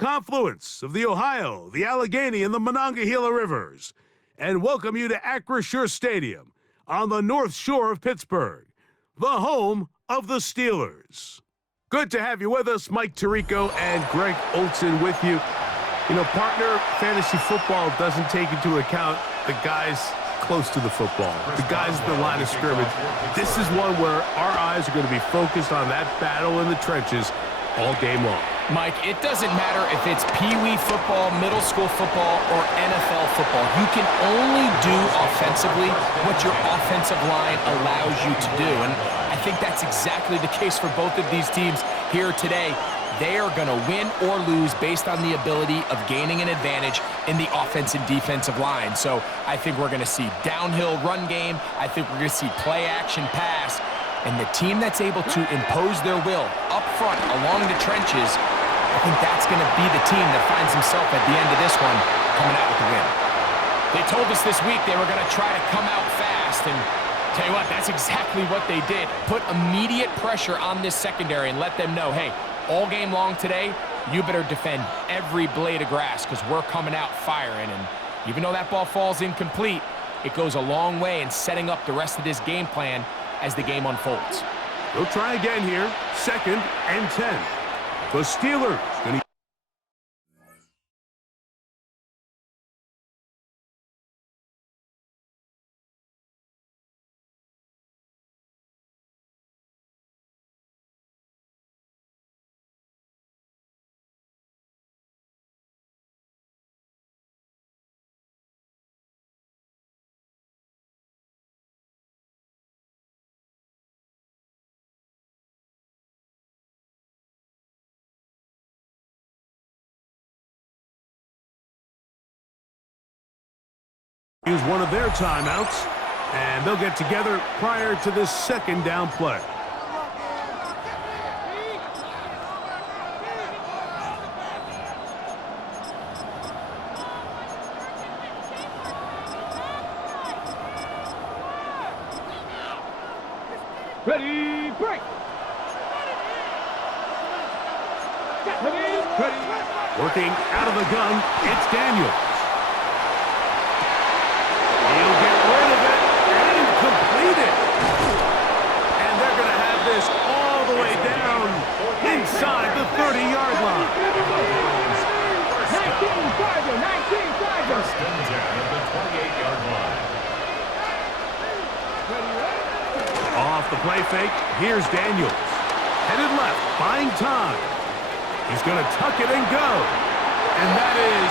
confluence of the Ohio, the Allegheny, and the Monongahela Rivers, and welcome you to Acrisure Stadium on the North Shore of Pittsburgh, the home of the Steelers. Good to have you with us. Mike Tirico and Greg Olson with you. You know, partner, fantasy football doesn't take into account the guys close to the football, the guys at the line of scrimmage. This is one where our eyes are going to be focused on that battle in the trenches all game long. Mike, it doesn't matter if it's Pee-wee football, middle school football, or NFL football. You can only do offensively what your offensive line allows you to do. And I think that's exactly the case for both of these teams here today. They are going to win or lose based on the ability of gaining an advantage in the offense and defensive line. So I think we're going to see downhill run game. I think we're going to see play action pass. And the team that's able to impose their will up front along the trenches, I think that's going to be the team that finds himself at the end of this one coming out with the win. They told us this week they were going to try to come out fast, and tell you what, that's exactly what they did. Put immediate pressure on this secondary and let them know, hey, all game long today, you better defend every blade of grass because we're coming out firing. And even though that ball falls incomplete, it goes a long way in setting up the rest of this game plan as the game unfolds. They'll try again here, 2nd and 10. The Steelers going to... use one of their timeouts, and they'll get together prior to this 2nd down play. Ready, break! Ready. Working out of the gun, it's Daniels. Inside the 30-yard line. 19-5, First and 10 at the 28-yard line. Off the play fake, here's Daniels. Headed left, buying time. He's going to tuck it and go. And that is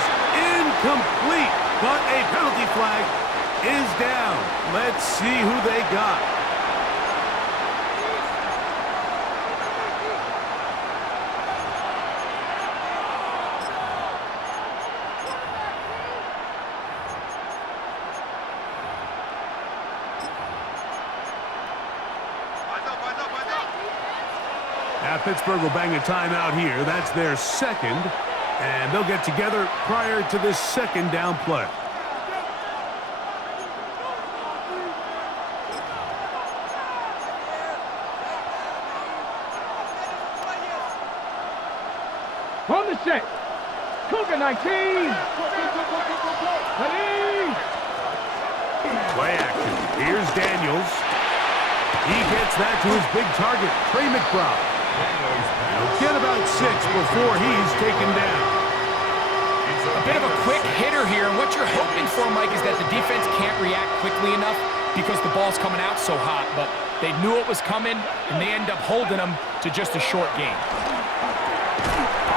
incomplete. But a penalty flag is down. Let's see who they got. Now Pittsburgh will bang a timeout here. That's their 2nd, and they'll get together prior to this 2nd down play. On the set. Cougar 19. Ready. Play action. Here's Daniels. He gets that to his big target, Trey McBride. He'll get about 6 before he's taken down. A bit of a quick hitter here, and what you're hoping for, Mike, is that the defense can't react quickly enough because the ball's coming out so hot, but they knew it was coming, and they end up holding them to just a short game.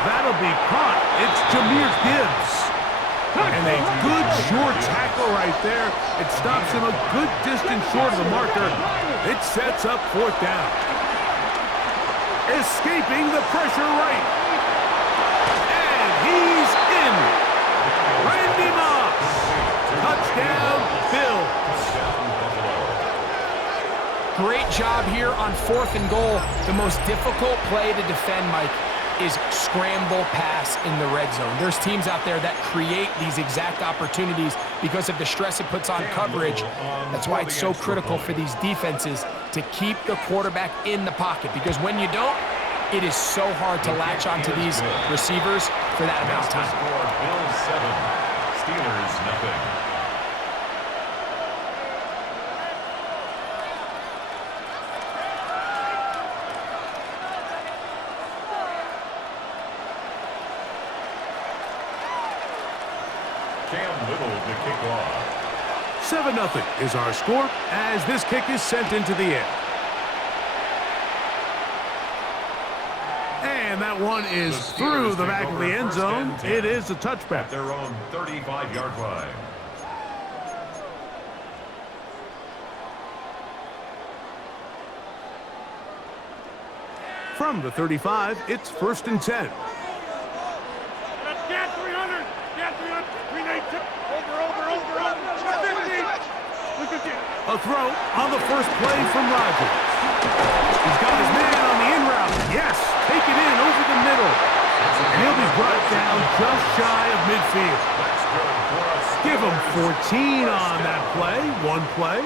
That'll be caught. It's Jahmyr Gibbs. And a good short tackle right there. It stops him a good distance short of the marker. It sets up 4th down. Escaping the pressure right. And he's in. Randy Moss. Touchdown, Bills. Great job here on 4th and goal. The most difficult play to defend, Mike, is scramble pass in the red zone. There's teams out there that create these exact opportunities because of the stress it puts on coverage. That's why it's so critical for these defenses to keep the quarterback in the pocket, because when you don't, It is so hard to latch onto these receivers for that amount of time. Score, Bills 7, Steelers nothing. Cam Little to kick off. 7-0 is our score as this kick is sent into the air. And that one is through the back of the end zone. It is a touchback. At their own 35-yard line. From the 35, it's 1st and 10. Get 300. Get 300. Renee, over. 50. A throw on the first play from Rodgers. He's got his man on the in route. Yes, take it in over the middle. And he'll be brought down just shy of midfield. Give him 14 on that play. One play,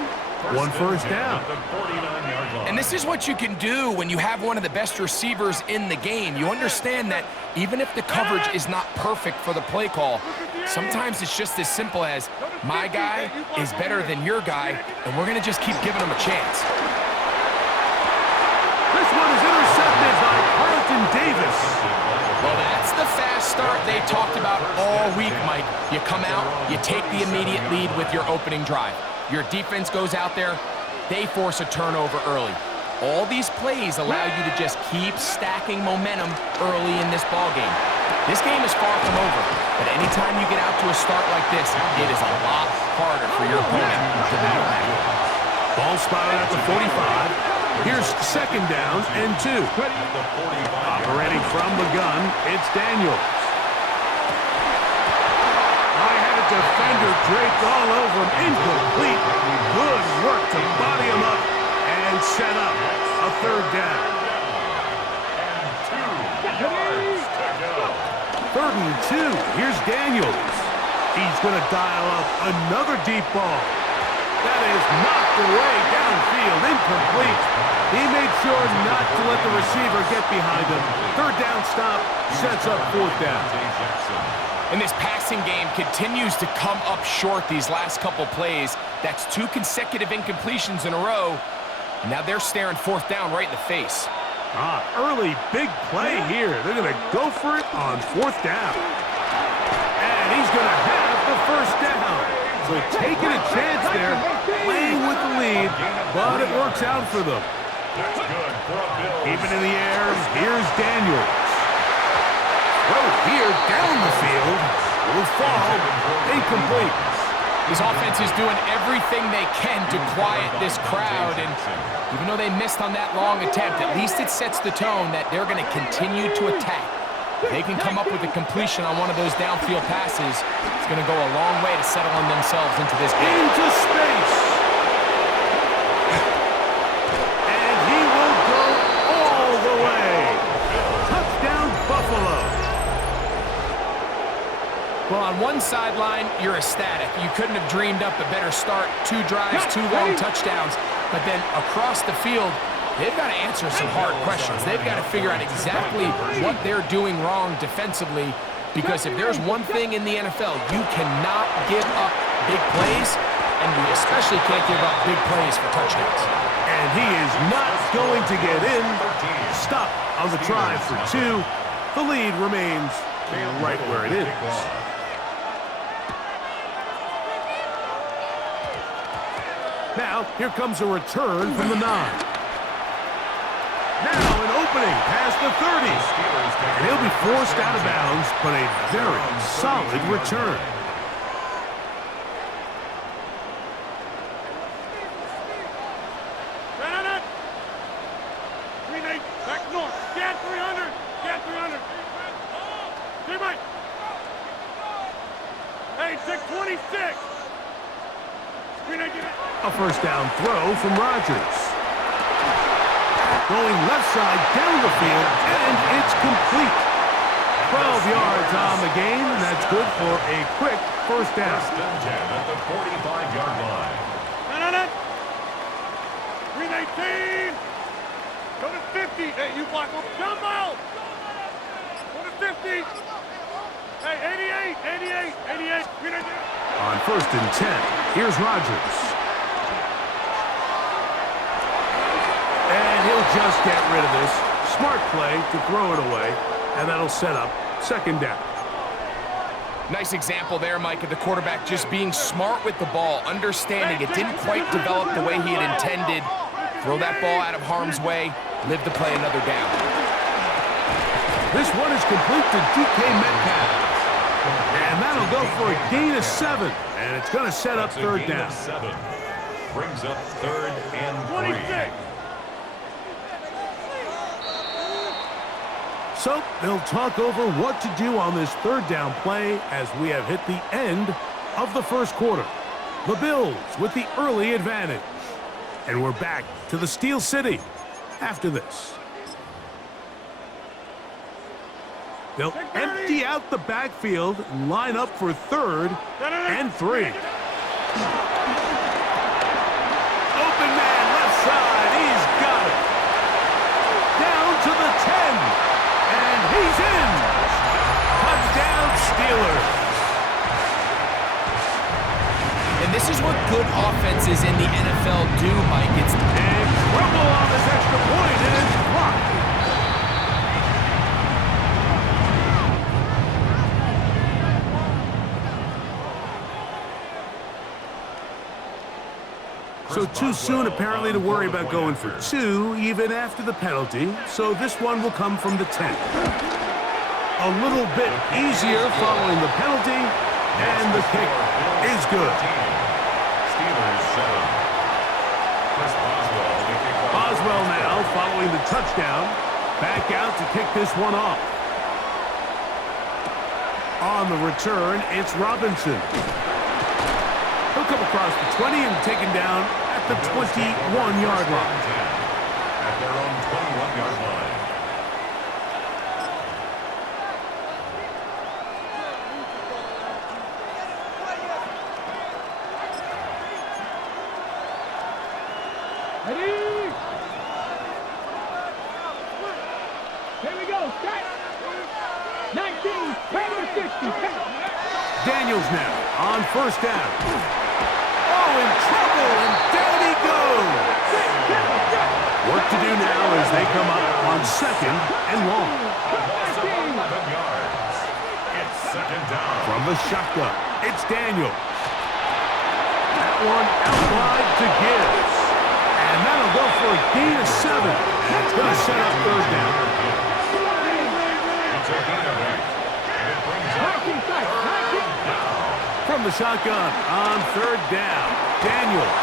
one first down. And this is what you can do when you have one of the best receivers in the game. You understand that even if the coverage is not perfect for the play call, sometimes it's just as simple as my guy is better than your guy, and we're going to just keep giving him a chance. This one is intercepted by Carlton Davis. Well, that's the fast start they talked about all week, Mike. You come out, you take the immediate lead with your opening drive. Your defense goes out there, they force a turnover early. All these plays allow you to just keep stacking momentum early in this ballgame. This game is far from over, but anytime you get out to a start like this, it is a lot harder for your opponent to battle back. Ball spotted at the 45. Here's 2nd down and 2. Operating from the gun, it's Daniels. I had a defender draped all over him. Incomplete. Good work to body him up and set up a 3rd down. 3rd and 2. Here's Daniels. He's going to dial up another deep ball. That is knocked away downfield, incomplete. He made sure not to let the receiver get behind him. 3rd down stop sets up 4th down. And this passing game continues to come up short these last couple plays. That's 2 consecutive incompletions in a row. Now they're staring 4th down right in the face. Early big play here. They're going to go for it on 4th down. And he's going to have the 1st down. So taking a chance there, playing with the lead, but it works out for them. Even in the air, here's Daniels. Throw here down the field. Will fall. Incomplete. This offense is doing everything they can to quiet this crowd, and even though they missed on that long attempt, at least it sets the tone that they're going to continue to attack. If they can come up with a completion on one of those downfield passes, it's going to go a long way to settling themselves into this game. Into space. And he will go all the way. Touchdown, Buffalo. Well, on one sideline, you're ecstatic. You couldn't have dreamed up a better start. 2 drives, 2 long touchdowns. But then across the field, they've got to answer some hard questions. They've got to figure out exactly what they're doing wrong defensively, because if there's one thing in the NFL, you cannot give up big plays, and you especially can't give up big plays for touchdowns. And he is not going to get in. Stop on the try for 2. The lead remains right where it is. Now, here comes a return from the 9. Now an opening past the 30. And he'll be forced out of bounds, but a very solid return. Back north. Get 300. Get 300. Stay right. Hey, 626. A 1st down throw from Rodgers. Going left side down the field, and it's complete. 12 yards on the game, and that's good for a quick 1st down. 1st and 10 at the 45-yard line. 318. Go to 50. Hey, you block him. Jump out. Go to 50. Hey, 88. On 1st and 10, here's Rodgers. And he'll just get rid of this. Smart play to throw it away, and that'll set up 2nd down. Nice example there, Mike, of the quarterback just being smart with the ball, understanding it didn't quite develop the way he had intended. Throw that ball out of harm's way, live to play another down. This one is complete to DK Metcalf. And that'll go for a gain of 7. And it's going to set up 3rd down. 7. Brings up 3rd and 3. 26. So they'll talk over what to do on this 3rd down play as we have hit the end of the 1st quarter. The Bills with the early advantage. And we're back to the Steel City after this. They'll empty out the backfield and line up for 3rd and 3. Open man, left side. He's got it. Down to the 10. And he's in. Touchdown, Steelers. And this is what good offenses in the NFL do, Mike. It's And trouble on this extra point, and it's blocked. So too soon, apparently, to worry about going for 2, even after the penalty. So this one will come from the 10. A little bit easier following the penalty, and the kick is good. Steelers 7. Chris Boswell, the kickoff. Boswell now following the touchdown. Back out to kick this one off. On the return, it's Robinson. He'll come across the 20 and taken down at the 21-yard line. At their own 21-yard line. Ready? Here we go. Set. 19, 60. Daniels now on 1st down. Oh, in trouble, and down he goes. Work to do now as they come up on 2nd and long. Loss of 11 yards. It's 2nd down. From the shotgun, it's Daniels. That one out wide to Gibbs. And that'll go for a gain of 7. And it's going to set up 3rd down. It's a gain of 8. And it brings up 3rd down. From the shotgun on 3rd down, Daniels.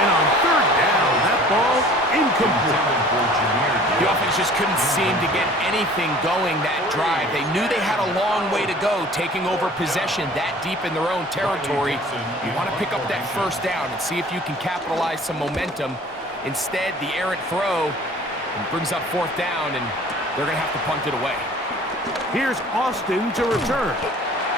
And on 3rd down, that ball incomplete. The offense just couldn't seem to get anything going that drive. They knew they had a long way to go, taking over possession that deep in their own territory. You want to pick up that 1st down and see if you can capitalize some momentum. Instead, the errant throw brings up 4th down, and they're going to have to punt it away. Here's Austin to return.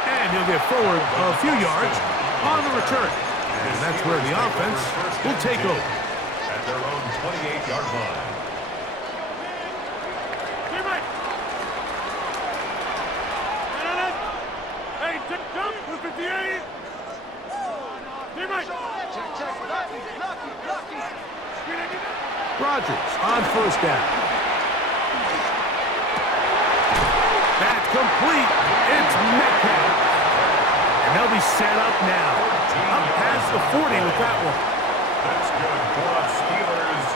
And he'll get forward a few yards on the return. And that's where the offense will take over. At their own 28-yard line. Hey, jump with 58. Rodgers on 1st down. That's complete. It's Metcalf. And they'll be set up now. Up past the 40 with that one. That's good for the Steelers.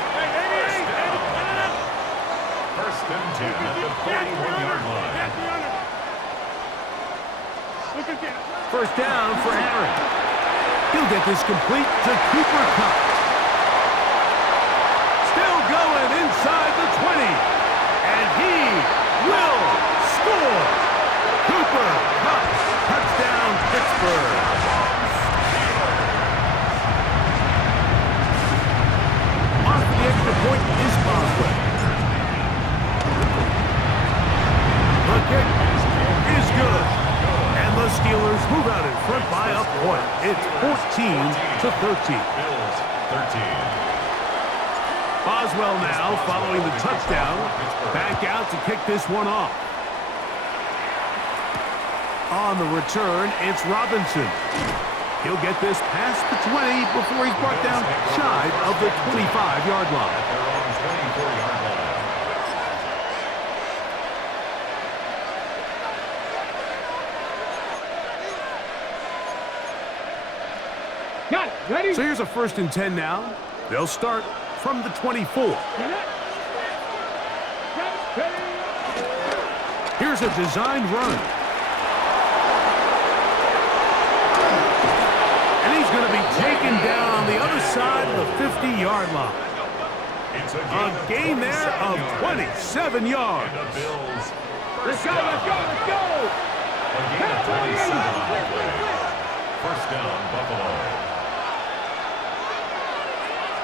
1st and 10 at the 41-yard line. 1st down for Aaron. He'll get this complete to Cooper Kupp. Still going inside the 20. And he will score. Cooper Kupp. Touchdown, Pittsburgh. Off the extra point is Boswell. The kick is good. And the Steelers move out in front by a point. It's 14-13. Bills 13. Boswell now, following the touchdown, back out to kick this one off. On the return, it's Robinson. He'll get this past the 20 before he's brought down shy of the 25-yard line. Got it. Ready? So here's a 1st and 10 now. They'll start from the 24. Here's a designed run. And he's going to be taken down on the other side of the 50-yard line. A gain there of 27 yards. Let's go, let's go, let's go! First down, Buffalo.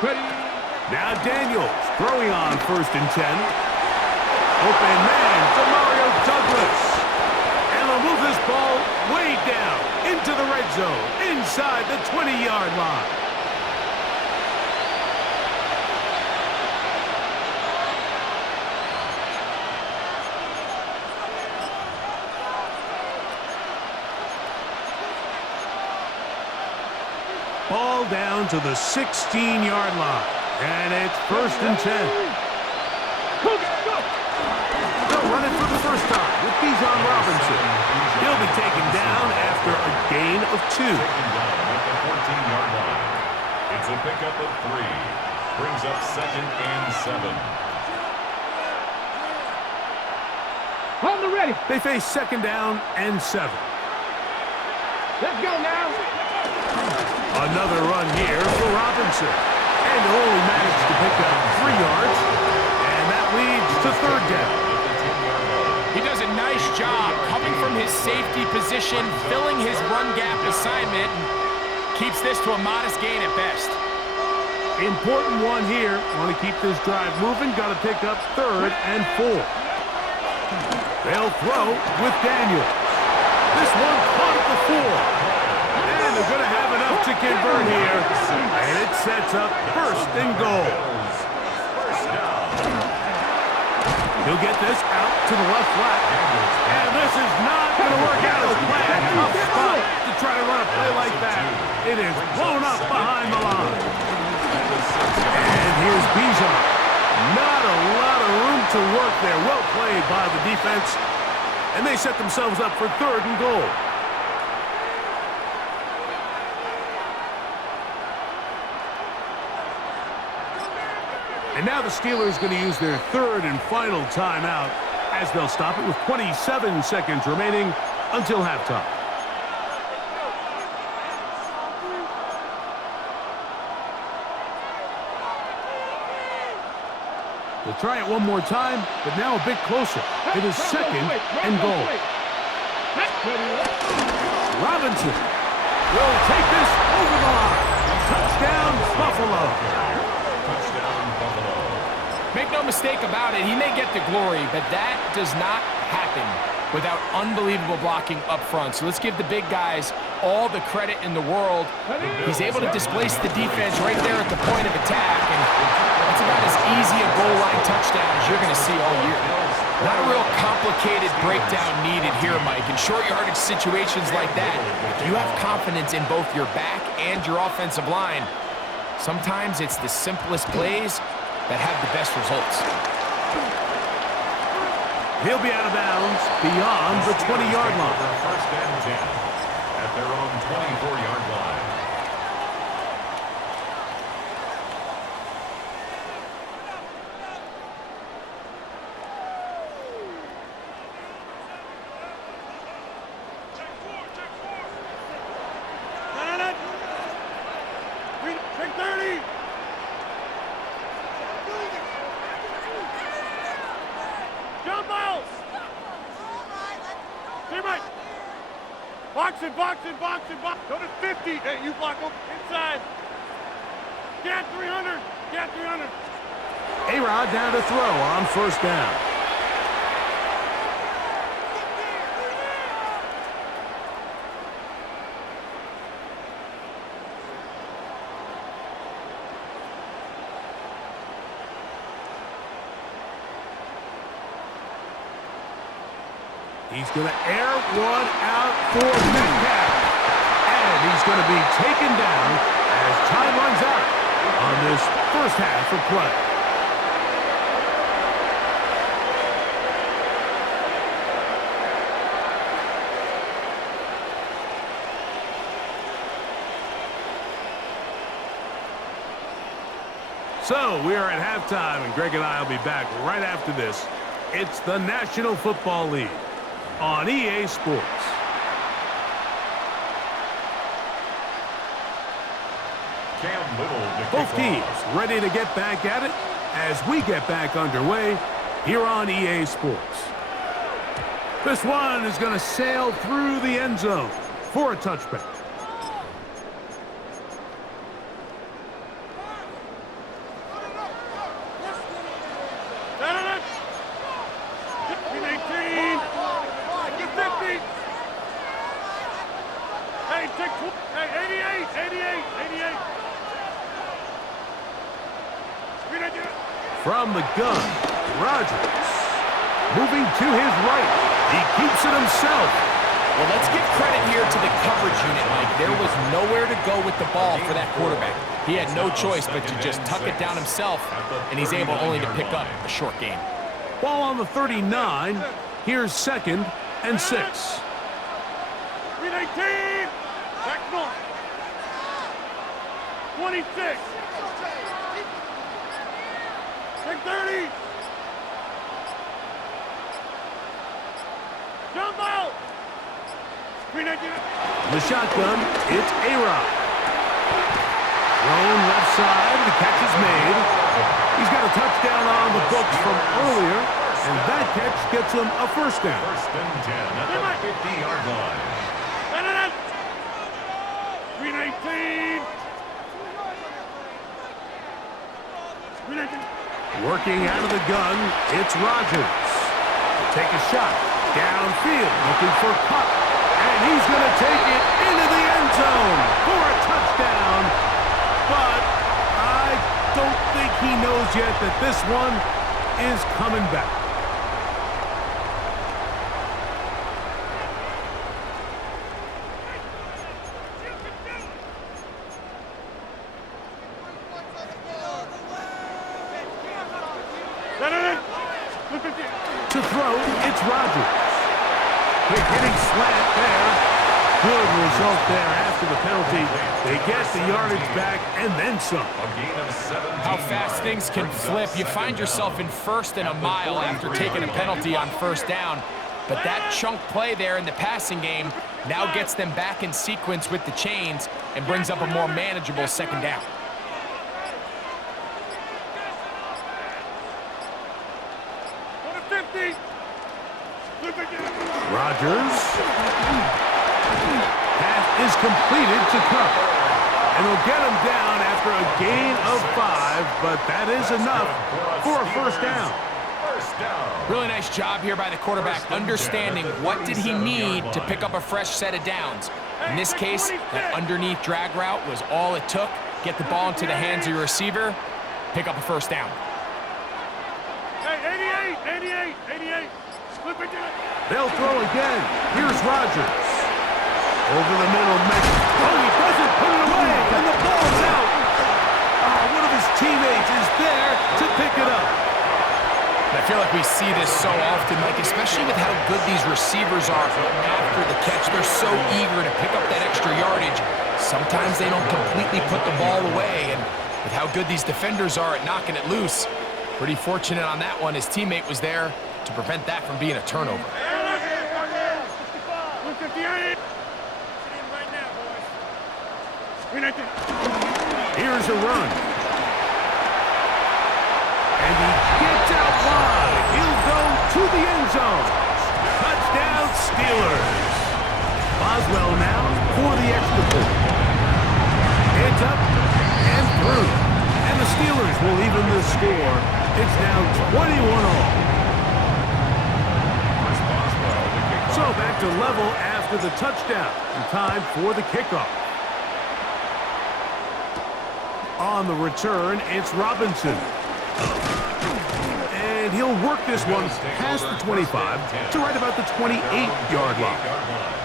Ready? Now Daniels throwing on 1st and 10. Open man to Mario Douglas. And they'll move this ball way down into the red zone, inside the 20-yard line. Ball down to the 16-yard line. And it's 1st and 10. They'll run it for the first time with Bijan Robinson. He'll be taken down after a gain of 2. Taken down at the 14-yard line. It's a pickup of 3. Brings up 2nd and 7. On the ready. They face 2nd down and 7. Let's go now. Another run here for Robinson. And he'll only manage to pick up 3 yards. And that leads to 3rd down. He does a nice job coming from his safety position, filling his run gap assignment, and keeps this to a modest gain at best. Important one here. Want to keep this drive moving. Got to pick up 3rd and 4. They'll throw with Daniels. This one caught at the 4. And they're going to have enough to convert here. And it sets up 1st and goal. He'll get this out to the left flat. And this is not going to work out as planned. Tough spot to try to run a play like that. It is blown up behind the line. And here's Bijan. Not a lot of room to work there. Well played by the defense. And they set themselves up for 3rd and goal. And now the Steelers going to use their 3rd and final timeout as they'll stop it with 27 seconds remaining until halftime. They'll try it one more time, but now a bit closer. It is 2nd and goal. Robinson will take this over the line. Touchdown, Buffalo. Make no mistake about it, he may get the glory, but that does not happen without unbelievable blocking up front. So let's give the big guys all the credit in the world. He's able to displace the defense right there at the point of attack, and that's about as easy a goal line touchdown as you're going to see all year. Not a real complicated breakdown needed here, Mike. In short yardage situations like that, if you have confidence in both your back and your offensive line, sometimes it's the simplest plays that have the best results. He'll be out of bounds beyond the 20-yard line. 1st and 10 at their own 24-yard line. Take 30. John Miles. Hey, Mike. Boxing, boxing, boxing, boxing. Go to 50. Hey, you block him inside. Get 300. Get 300. A-Rod down to throw on 1st down. He's going to air one out for Metcalf. And he's going to be taken down as time runs out on this first half of play. So we are at halftime, and Greg and I will be back right after this. It's the National Football League on EA Sports. Both teams ready to get back at it as we get back underway here on EA Sports. This one is going to sail through the end zone for a touchback. From the gun, Rodgers moving to his right. He keeps it himself. Well, let's give credit here to the coverage unit, Mike. There was nowhere to go with the ball for that quarterback. He had no choice but to just tuck it down himself, and he's able only to pick up a short gain. Ball on the 39. Here's 2nd and 6. 319. Back north. 26. 30. Jump out. The shotgun, it's A-Rod. Thrown left side, the catch is made. He's got a touchdown on the books from earlier, and that catch gets him a first down. 1st and 10 at the 50-yard line. 319. Working out of the gun, it's Rodgers. Take a shot, downfield, looking for Cup. And he's going to take it into the end zone for a touchdown. But I don't think he knows yet that this one is coming back. To throw, it's Rodgers. Quick hitting slant there. Good result there after the penalty. They get the yardage back and then some. How fast things can flip. You find yourself in 1st and a mile after taking a penalty on 1st down. But that chunk play there in the passing game now gets them back in sequence with the chains and brings up a more manageable 2nd down. Rodgers. Pass is completed to Cup. And he'll get him down after a gain of 5, but that is enough for a first down. Really nice job here by the quarterback, understanding what did he need to pick up a fresh set of downs. In this case, that underneath drag route was all it took. Get the ball into the hands of your receiver, pick up a first down. Hey, 88, 88, 88. They'll throw again. Here's Rodgers. Over the middle, oh, he doesn't put it away, and the ball's out. One of his teammates is there to pick it up. I feel like we see this so often, Mike, especially with how good these receivers are after the catch. They're so eager to pick up that extra yardage. Sometimes they don't completely put the ball away, and with how good these defenders are at knocking it loose, pretty fortunate on that one. His teammate was there to prevent that from being a turnover. Here's a run. And he gets out wide. He'll go to the end zone. Touchdown, Steelers. Boswell now for the extra point. It's up and through. And the Steelers will even the score. It's now 21-all. So back to level after the touchdown. And time for the kickoff. On the return, it's Robinson. And and he'll work this one past the 25 to right about the 28-yard line.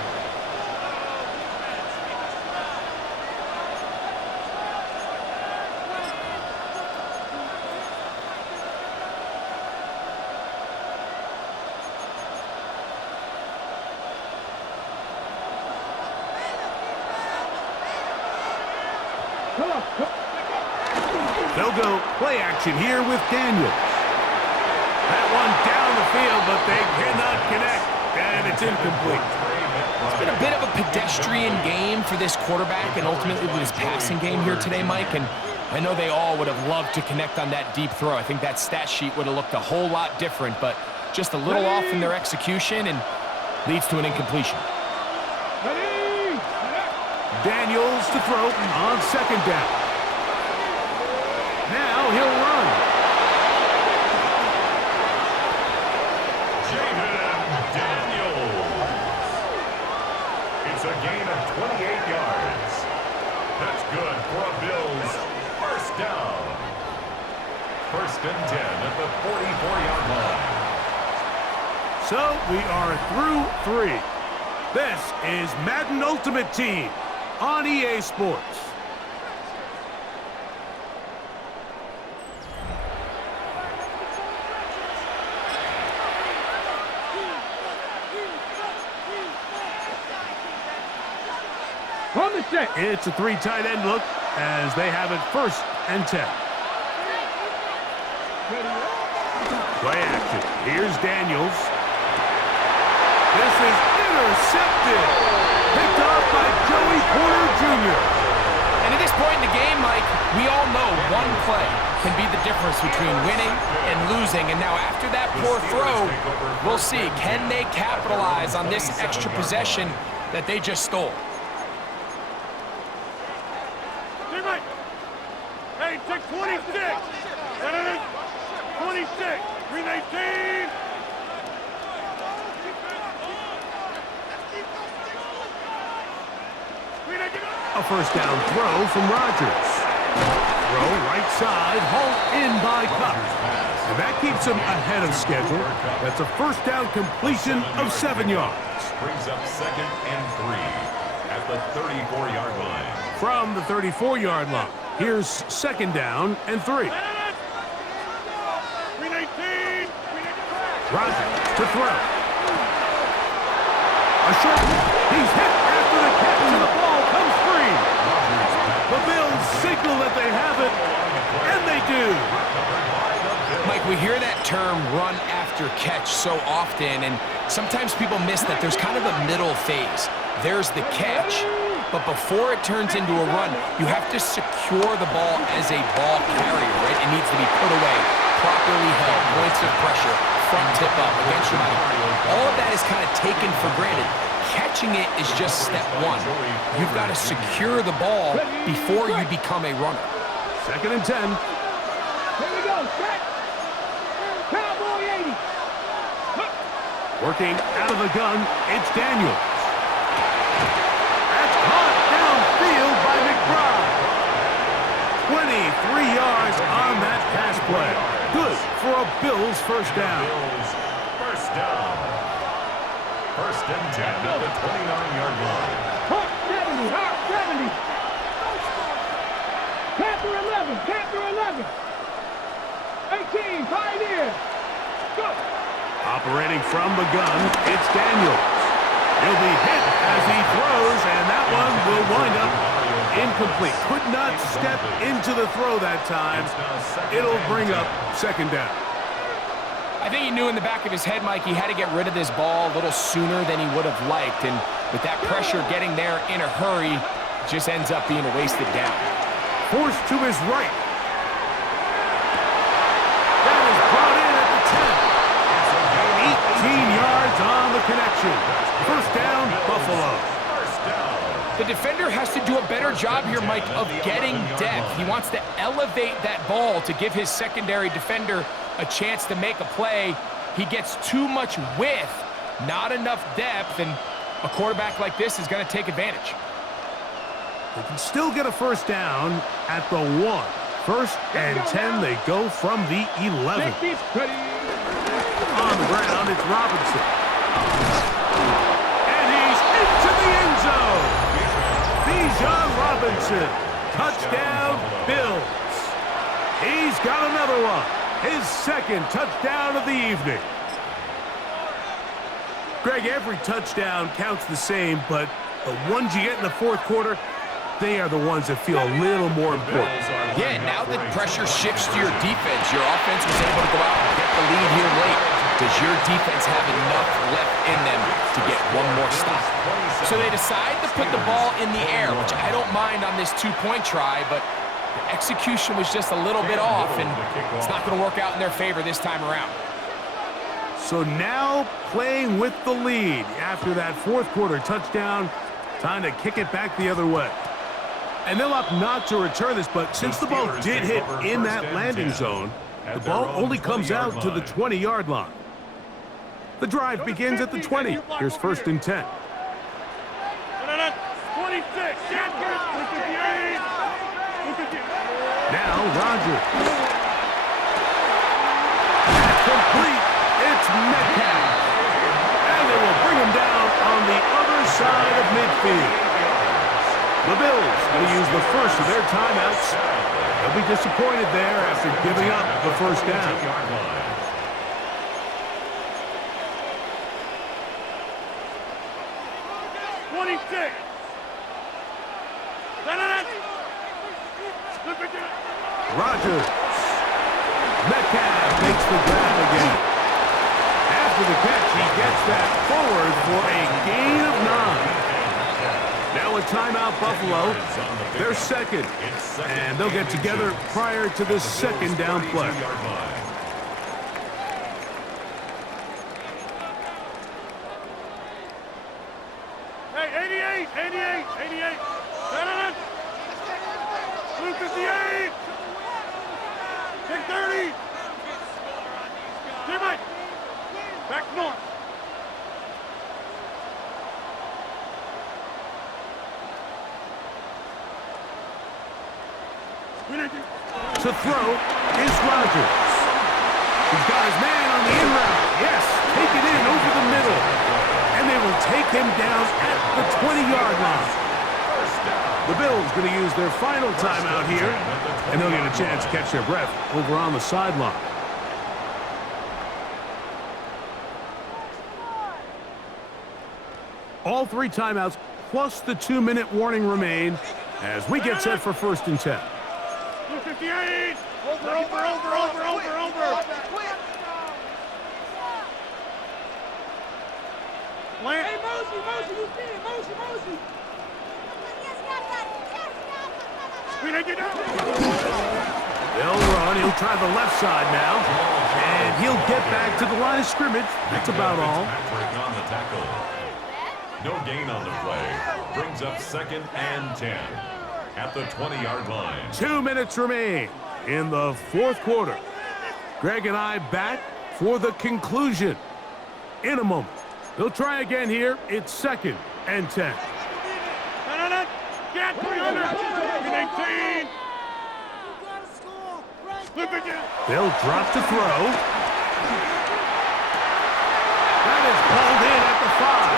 They'll go play action here with Daniels. That one down the field, but they cannot connect, and it's incomplete. It's been a bit of a pedestrian game for this quarterback and ultimately with his passing game here today, Mike, and I know they all would have loved to connect on that deep throw. I think that stat sheet would have looked a whole lot different, but just a little off in their execution and leads to an incompletion. Daniels to throw on second down. Now he'll run. Daniels. It's a gain of 28 yards. That's good for a Bills first down. First and 10 at the 44-yard line. So we are through 3. This is Madden Ultimate Team on EA Sports. It's a 3 tight end look as they have it first and 10. Play action. Here's Daniels. This is intercepted. Picked off by Joey Porter Jr. And at this point in the game, Mike, we all know one play can be the difference between winning and losing. And now after that poor throw, we'll see, can they capitalize on this extra possession that they just stole? Hey, take 26. 26. Green 18. A first down throw from Rodgers. Throw right side, hauled in by Cup. And that keeps him ahead of schedule. That's a first down completion of 7 yards. Brings up second and 3 at the 34-yard line. From the 34-yard line, here's second down and 3. Rodgers to throw. A short. He's hit after the catch, and the ball comes free. The Bills signal that they have it, and they do. Mike, we hear that term run after catch so often, and sometimes people miss that there's kind of a middle phase. There's the catch, but before it turns into a run, you have to secure the ball as a ball carrier, right? It needs to be put away, properly held, points of pressure, front tip up against your body. All of that is kind of taken for granted. Catching it is just step one. You've got to secure the ball before you become a runner. Second and 10. Here we go, set. Cowboy 80. Working out of the gun, it's Daniels. That's caught downfield by McBride. 23 yards on that pass play. Good for a Bills first down. Bills first down. First and 10 at the 29-yard line. Hawk 70, Hawk 70. Panther 11, Panther 11. 18, Pioneer. Go. Operating from the gun, it's Daniels. He'll be hit as he throws, and that one will wind up incomplete. Could not step into the throw that time. It'll bring up second down. I think he knew in the back of his head, Mike, he had to get rid of this ball a little sooner than he would have liked. And with that pressure getting there in a hurry, it just ends up being a wasted down. Forced to his right. That is brought in at the 10. 18 yards on the connection. First down, Buffalo. The defender has to do a better job here, Mike, of getting depth. He wants to elevate that ball to give his secondary defender a chance to make a play. He gets too much width, not enough depth, and a quarterback like this is going to take advantage. They can still get a first down at the 1. First and 10, they go from the 11. Ready. on the ground. It's Robinson. And he's into the end zone. Bijan Robinson. Touchdown, Bills. He's got another one. His second touchdown of the evening. Greg, every touchdown counts the same, but the ones you get in the fourth quarter, they are the ones that feel a little more important. Yeah, now that pressure shifts to your defense, your offense was able to go out and get the lead here late. Does your defense have enough left in them to get one more stop? So they decide to put the ball in the air, which I don't mind on this two-point try, but the execution was just a little bit off, and it's not going to work out in their favor this time around. So now playing with the lead after that fourth quarter touchdown, time to kick it back the other way. And they'll opt not to return this, but since the ball did hit in that landing zone, the ball only comes out to the 20-yard line. The drive begins at the 20. Here's 1st and 10. 26. Now Rodgers. That's complete. It's Metcalf. And they will bring him down on the other side of midfield. The Bills going to use the first of their timeouts. They'll be disappointed there after giving up the first down. Rodgers. Metcalf makes the grab again. After the catch, he gets that forward for a gain of 9. Now a timeout, Buffalo. They're second, and they'll get together prior to the second down play. Hey, 88. 58. 630. Teammate. Back north. To throw is Rodgers. He's got his man on the in route. Yes, take it in over the middle. And they will take him down at the 20-yard line. The Bills going to use their final timeout here, and they'll get a chance to catch their breath over on the sideline. All 3 timeouts plus the 2-minute warning remain as we get set for 1st and 10. 58. Over. Plant. Hey, Mosey, you see it, Mosey. Get down. They'll run. He'll try the left side now. And he'll get back to the line of scrimmage. That's about all. On the tackle. No gain on the play. Brings up 2nd and 10 at the 20-yard line. 2 minutes remain in the fourth quarter. Greg and I back for the conclusion in a moment. They'll try again here. It's 2nd and 10. Get 318. They'll drop to throw. That is pulled in at the 5.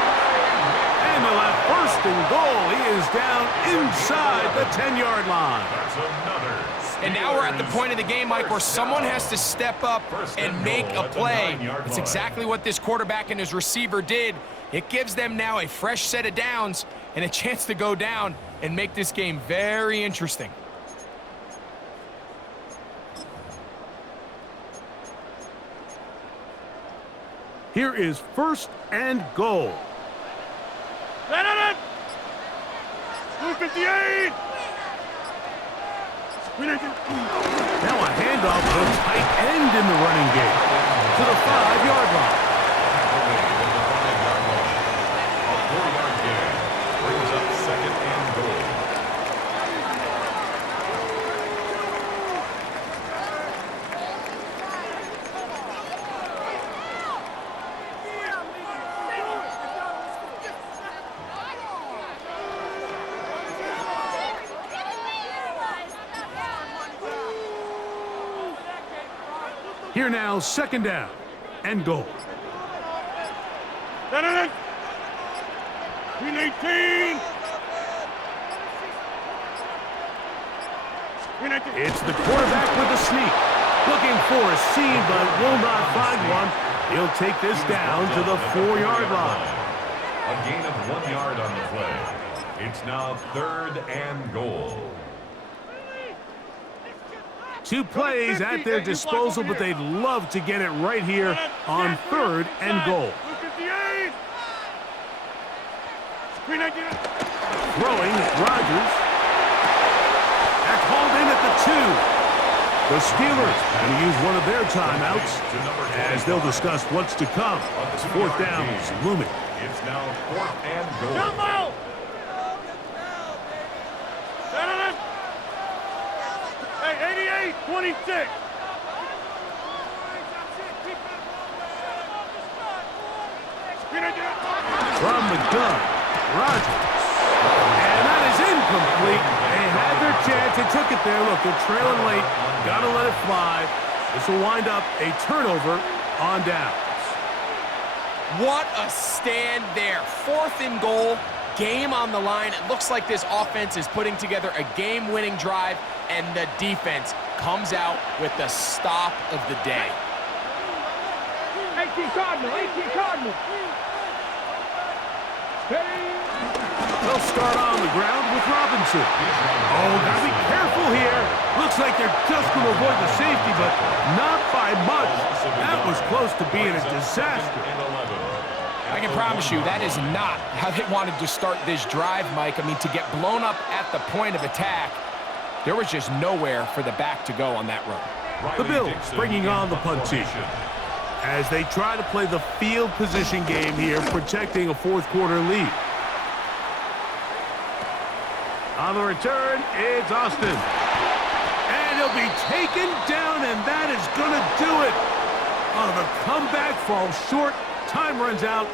And they'll have 1st and goal. He is down inside the 10-yard line. That's another. And now we're at the point of the game, Mike, where someone has to step up and make a play. It's exactly what this quarterback and his receiver did. It gives them now a fresh set of downs and a chance to go down and make this game very interesting. Here is 1st and goal. 58. Now a handoff to a tight end in the running game to the 5-yard line. A 4-yard gain brings up 2nd and goal. Here now, 2nd down and goal. Green 18. Green 18. It's the quarterback with the sneak. Looking for a seam, but will not find one. He'll take this down to the 4-yard line. A gain of 1 yard on the play. It's now 3rd and goal. 2 plays at their disposal, but they'd love to get it right here on 3rd and goal. Throwing, Rodgers. That's hauled in at the 2. The Steelers going to use one of their timeouts as they'll discuss what's to come. As 4th down is looming. It's now 4th and goal. Come out! Hey, 88, 26. From the gun, Rodgers. And that is incomplete. They had their chance. They took it there. Look, they're trailing late. Got to let it fly. This will wind up a turnover on downs. What a stand there. 4th and goal, game on the line. It looks like this offense is putting together a game-winning drive, and the defense comes out with the stop of the day. 18 Cardinal, 18 Cardinal. They'll start on the ground with Robinson. Oh, gotta be careful here. Looks like they're just going to avoid the safety, but not by much. That was close to being a disaster. I can promise you that is not how they wanted to start this drive, Mike. I mean, to get blown up at the point of attack, there was just nowhere for the back to go on that run. The Bills bringing on the punt team as they try to play the field position game here, protecting a 4th quarter lead. On the return, it's Austin. And he'll be taken down, and that is going to do it. Oh, the comeback falls short. Time runs out.